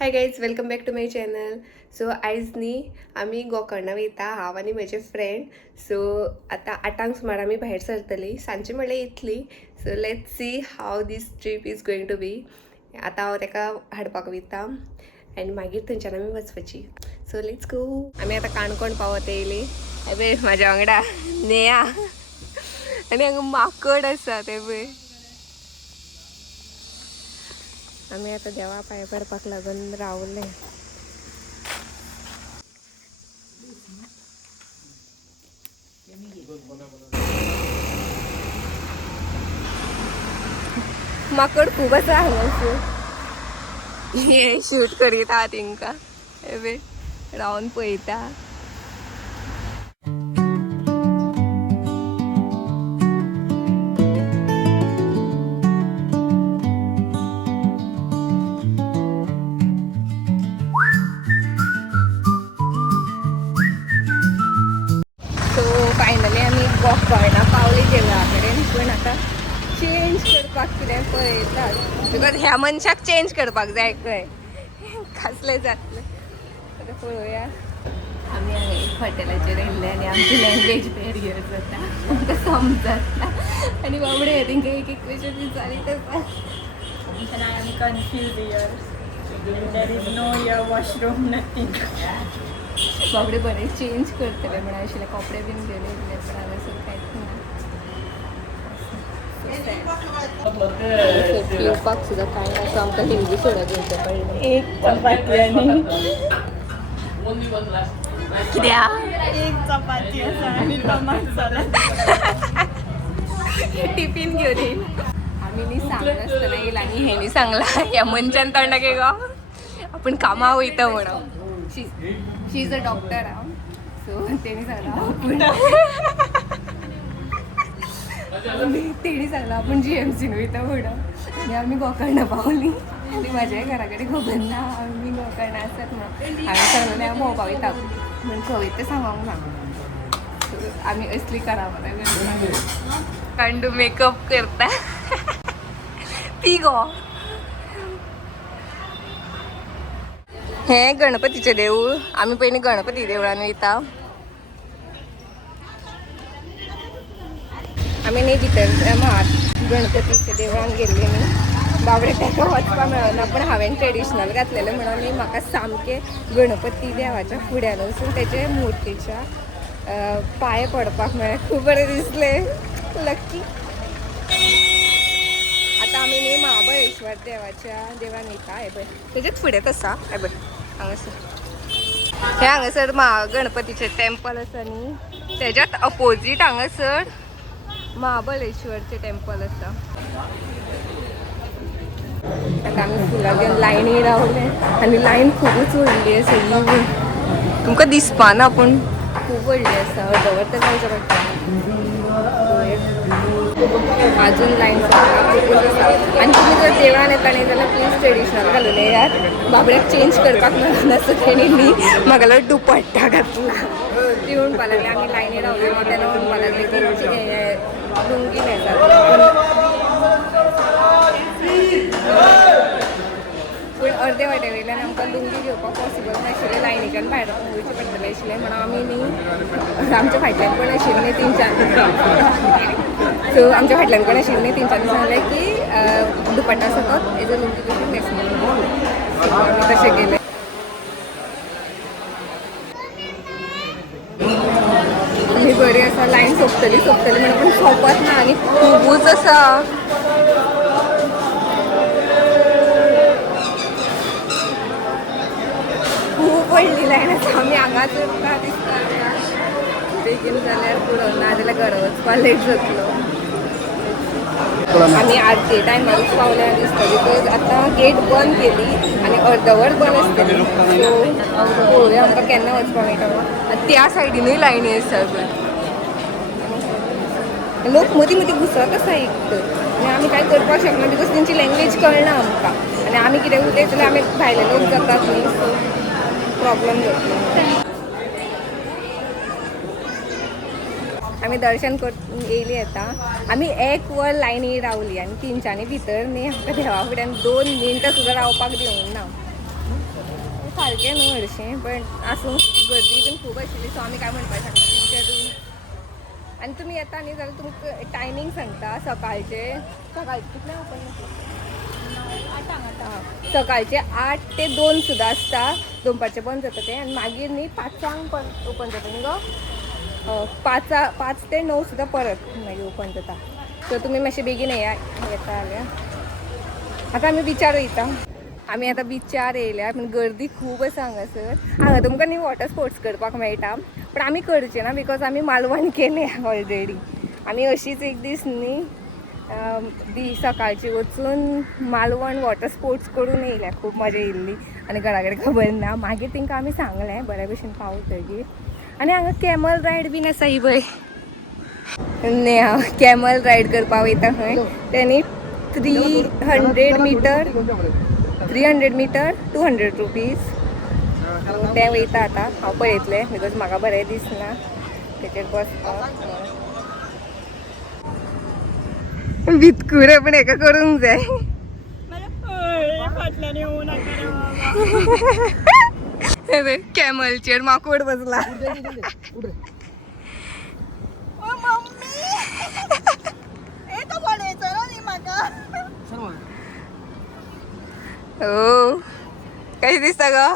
High guys, welcome back to my channel. So आयज न्ही आमी गोकर्णा वयता, हांव आनी म्हजे फ्रेंड. सो आतां 8 सुमार आमी भायर सरतली, सांजची म्हणल्यार येतली. So let's see how this trip is going to be. आतां हांव ताका हाडपाक वयता आनी मागीर थंयच्यान आमी वचपाची. So let's go. आमी आतां काणकोण पावत येयली. हे म्हाज्या वांगडा नेहा आनी हांगा माकड आसा ते पळय. आमी आतां देवा पांय पडपाक लागून रावले. माकड खूब आसा हांगासर. हे शूट करीत आहा तेंकां. हे पळय रावन पळयता. सो फायनली आमी गोकर्णा पावली देवळा कडेन. पूण आतां चेंज करपाक कितें पळयतात, बिकॉज ह्या मनशाक चेंज करपाक जाय खंय. कसलें जातलें आतां पळोवया. आमी हांगा एक हॉटेलाचेर येयल्ले आनी आमची लँग्वेज बॅरियर जाता, आमकां समजता. आनी बाबडे तेंकां एक एक क्वेश्चन विचारीत आसा. And I am confused here. And there is no here washroom, nothing. बाबडे बरें चेंज करतले म्हणून आशिल्ले, कपडे बीन घेवन येयल्ले, पण हांगासर कांयच ना. पिवपाक सुद्दां कांय ना. सो आमकां हिंदी सोडा घेवचें पडलें. एक चपाती आणि कित्याक एक चपाती आसा आणि टमाट सलाद. टिफिन घेवन येईल. आमी न्ही सांगनासतना येयला आनी हेणी सांगला ह्या मनशान तोंडाक गो आपण कामां वयता म्हणून. शी इज अ डॉक्टर हांव. सो तेणी सांगला तेणी सांगला आपण GMCन वयता म्हणून. आनी आमी गोकर्णा पावली आनी म्हाज्याय घरा कडेन खबर ना आमी गोकर्णा आसात म्हणून. हांवें सांगलें हांव भोंवपा वयता म्हण खंय तें सांगूंक ना. आमी असली करामती कांडू मेकअप करता. ती गो हे गणपतीचें देवूळ. आमी पयलीं गणपती देवळान वयता. आमी न्ही भितर गणपतीच्या देवळान गेल्ली न्ही. बाबडे ताका वचपाक मेळना, पण हांवें ट्रेडिशनल घातलेलें म्हणून न्ही म्हाका सामकें गणपती देवाच्या फुड्यान वचून तेचे मुर्तीच्या पांय पडपाक मेळ्ळें. खूब बरें दिसलें. लक्की. आतां आमी न्ही महाबळेश्वर देवाच्या देवान वयता. हे पळय तेजेच फुडेंच आसा. हे पळय हांगासर हे हांगासर गणपतीचें टेम्पल आसा न्ही, तेज्यात अपोजीट हांगासर महाबळेश्वरचें टेम्पल आसा. आतां आमी फुलां घेवन लायनी रावले आनी लायन खुबूच व्हडली आसा. तुमकां दिसपाना पूण खूब व्हडली आसा. अर्दवर तर जावचें पडटा. अजून लायन खूबच आसा. आनी तुमी जर देवळान येता न्ही जाल्यार प्लीज ट्रेडिशनल घालून येयात. बाबड्याक चेंज करपाक मेळना. सो तेणी न्ही म्हाका लागून दुपट्टा घातला. ती म्हणपा लागली आमी लायनी रावले न्ही तेन्ना म्हणपा लागली की लुंगी न्हेसात. पूण अर्दे वाटे वयल्यान आमकां लुंगी घेवपाक पॉसिबल नाशिल्लें. लायनीच्यान भायर वयचें पडटलें आशिल्लें म्हणून आमी न्ही आमच्या फाटल्यान कोण आशिल्लें 3-4. सो आमच्या फाटल्यान कोण आशिल्लें 3-4 सांगलें की दुपट्टा आसा तो हेजो लुंगी करून न्हेस म्हणून. आमी तशें केलें. आमी बरी आसा. लायन सोंपतली म्हणून पूण सोंपत ना आनी खुबूच आसा. खूब व्हडली लायन आसा. आमी हांगाच उरता दिसता. बेगीन जाल्यार पुरो ना जाल्यार घरा वचपाक लेट जातलो. आमी आरती टायमारूच पावल्या दिसता, बिकॉज आतां गेट बंद केली आनी अर्दवर बंद आसतली. सो पळोवया आमकां केन्ना वचपाक मेळटा. त्या सायडीनूय लायनी आसा. लोक मदीं मदीं घुसत आसा एक तर. आनी आमी कांय करपाक शकना बिकॉज तेंची लँग्वेज कळना आमकां. आनी आमी कितें उलयत जाल्यार आमी भायले लोक जातात न्ही. सो प्रॉब्लेम जातलो. आमी दर्शन करून येयली. आतां आमी 1 वर लायनी रावली आनी 3च्यांनी भितर न्ही आमकां देवा फुड्यान 2 मिनटां सुद्दां रावपाक दिवंक ना. सारखे न्हू हरशीं पण आसूं गर्दी पण खूब आशिल्ली सो आमी काय म्हणपाक शकना तुमचे रूल. आनी तुमी येता न्ही जाल्यार तुमकां टायमींग सांगता सकाळचे कितले ओपन सकाळचे 8 ते 2 सुद्दां आसता. दनपारचे बंद जाता तें आनी मागीर न्ही 5 पण ओपन जाता न्ही गो. 5 ते 9 सुद्दां परत मागीर ओपन जाता. सो तुमी मातशे बेगीन येता जाल्यार. आतां आमी बिचार वयता. आमी आतां बिचार येयल्या पूण गर्दी खूब आसा हांगासर. हांगा तुमकां न्ही वॉटर स्पोर्ट्स करपाक मेळटा पण आमी करचे ना बिकॉज आमी मालवण केले ऑलरेडी. आमी अशीच एक दीस न्ही सकाळची वचून मालवण वॉटर स्पोर्ट्स करून येयल्या. खूब मजा येयल्ली आनी घरा कडेन खबर ना. मागीर तांकां आमी सांगलें बऱ्या भशेन पावतगीर. आनी हांगा कॅमल रायड बीन आसा ही पळय. नेहा कॅमल रायड करपाक वयता खंय तेनी 300 मीटर 200 रुपीज. तें वयता आतां हांव पळयतलें बिकॉज म्हाका बरें दिसना तेचेर बसपाक. भितकुरे पण हेका करूंक जाय. कॅमलचेर माकोड बसला. हो कशी दिसता ग.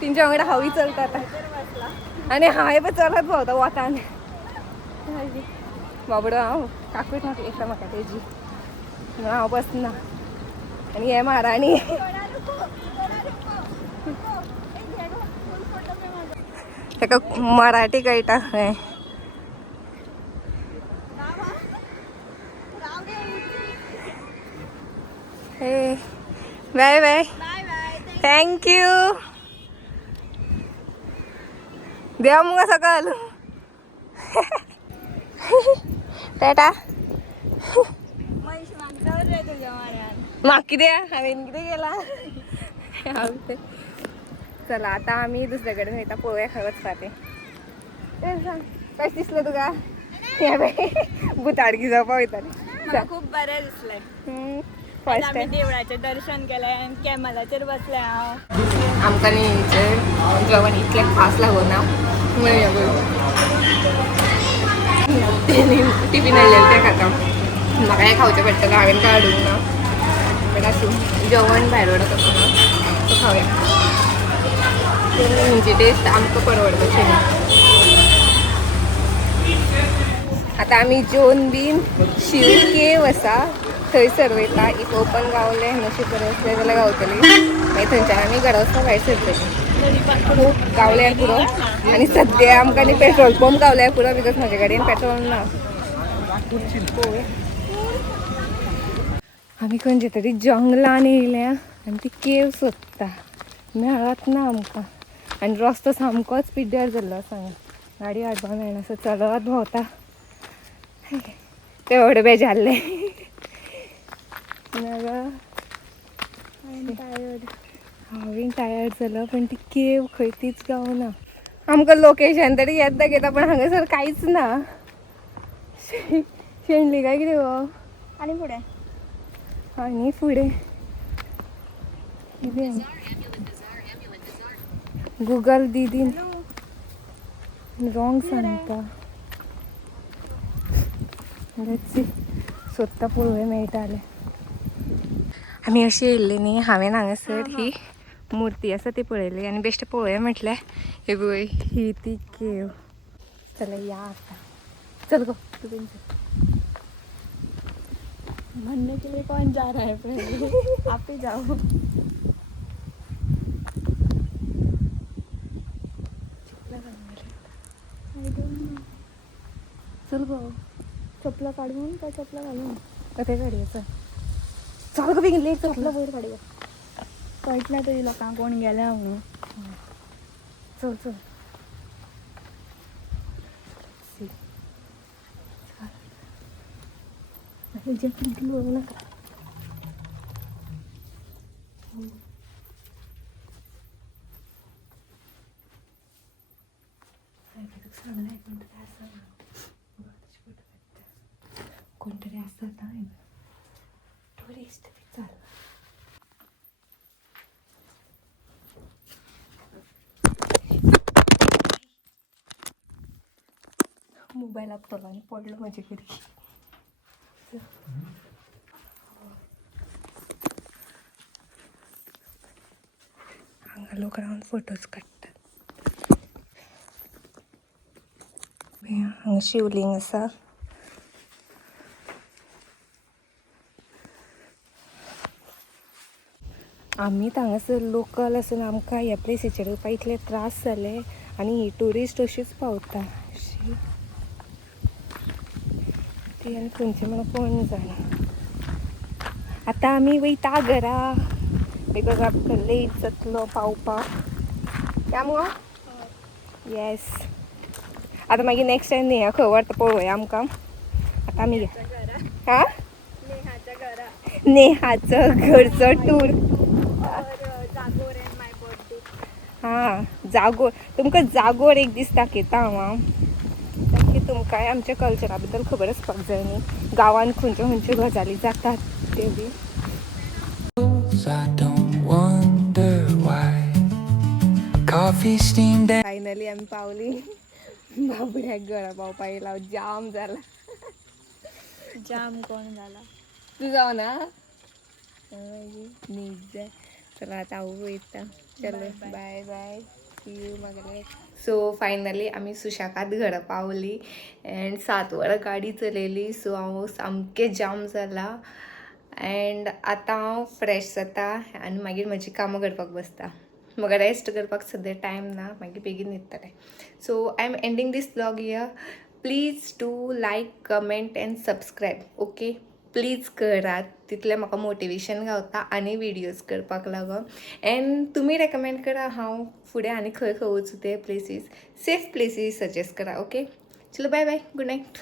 तिंच्या वांगडा हांवूय चलता आतां आनी हांवें पण चलत भोंवता वतान. बाबडो हांव काकूट म्हाका येता म्हाका तेजी म्हणून हांव बसना. आनी हे म्हाराणी ताका मराठी कळटा खंय. हे बाय बाय थँक्यू. देवा मुगा सकाळ टाटा. म्हाका कितें हांवें कितें केलां. चला आतां आमी दुसरे कडेन वयता पळोवया खंय वचपा तें. सांग कशें दिसलें तुका. हे पळय भुताडकी जावपा वयताली. खूब बरें दिसलें. फर्स्ट आमी टायम देवळाचें दर्शन केलें आनी कॅमलाचेर बसलें हांव. आमकां न्ही जेवण इतलें खास लागना टिफीन हाडलेलें तें खाता. म्हाका हें खावचें पडटलें हांवें कांय हाडूंक ना पण आसूं जेवण भायर व्हरत आसतना तो खावया. म्हणजे टेस्ट आमकां परवडपाचें ना. आतां आमी जेवन बीन शिव केव आसा थंयसर वयता. इफ ओपन गावलें नशीब बरें आसलें जाल्यार गावतली मागीर थंयच्यान आमी घरा वचपाक भायर सरतलीं. गावल्यार पुरो आनी सद्या आमकां न्ही पेट्रोल पंप गावल्यार पुरो बिकॉज म्हजे कडेन पेट्रोल ना. आमी खंयचे तरी जंगलान येयल्या आनी ती केव सोदता मेळत ना आमकां. आनी रस्तो सामकोच पिड्ड्यार जाल्लो आसा हांगा. गाडी हाडपाक मेळना सो चलत भोंवता. ते व्हडे बेजारले हांवें टायर्ड जालो पण ती केव खंय तीच गावना. आमकां लोकेशन तरी येत दाखयता पण हांगासर कांयच ना. शेणली काय कितें गो. आनी फुडें आनी फुडें कितें गुगल दीदीन रॉंग सांगता. लेट्स सी सोदता पळोवया मेळटा जाल्यार. आमी अशी येयल्ली न्ही हांवें हांगासर ही मुर्ती आसा ती पळयली आनी बेश्टें पळोवया म्हटलें. हे पळय ही ती केव. चला या आता. चल गो तू बीन चल. म्हणने के लिए कौन जा रहा है पहले आप ही जाओ. चल गो चपला काढून काय चपला घालून कथे काडया चल गो बेगीन लेट चपला वयर काडया. कळटलें तरी लोकांक कोण गेल्या म्हणून. चल चल कोणतरी असतात ना टुरिस्ट चाल मोबाईल आपला आणि पडलो माझी घरी हांगा लोक रावन फोटोज काडटात हांगा शिवलिंग आसा आम्ही हांगासर लोकल आसून आमकां ह्या प्लेसीचेर येवपा इतले त्रास जाले आनी ही ट्युरिस्ट अशीच पावता ती आनी खंयची म्हणून कोण जाणा आतां आमी वयता घरा बिकॉज आमकां लेट जातलो पावपाक या मुगो येस आतां मागीर नेक्स्ट टायम नेहा खंय व्हरता पळोवया आमकां आतां आमी हा नेहाच्या घरा नेहाचो घरचो टूर जागोर एंड माय बर्थडे. हां जागोर तुमकां जागोर एक दीस दाखयता हांव ताकी तुमकांय आमच्या कल्चरा बद्दल खबर आसपाक जाय न्ही गांवांत खंयच्यो खंयच्यो गजाली जातात त्यो बी I don't wonder why. Coffee steamed and finally आमी पावली बाबड्याक घरा पावपा येयला जाम जाला जाम कोण झाला तूं जावना न्हीद जाय चला आतां हांव वयता चलो बाय बाय सी यू मागले सो फायनली आमी सुशाकात घरा पावली एंड 7 वरां गाडी चलयली सो हांव सामकें जाम जाला एंड आतां हांव फ्रेश जाता आनी मागीर म्हजी कामां करपाक बसता म्हाका रेस्ट करपाक सद्या टायम ना मागीर बेगीन न्हिदतलें so I am ending this vlog here please do like comment and subscribe okay please करात तितलें म्हाका मोटिवेशन गावता आनी विडियोज करपाक लागून एंड तुमी रेकमेंड करा हांव फुडें आनी खंय खंय वचूं ते प्लेसीस सेफ प्लेसीस सजेस्ट करा ओके चलो बाय बाय गुड नायट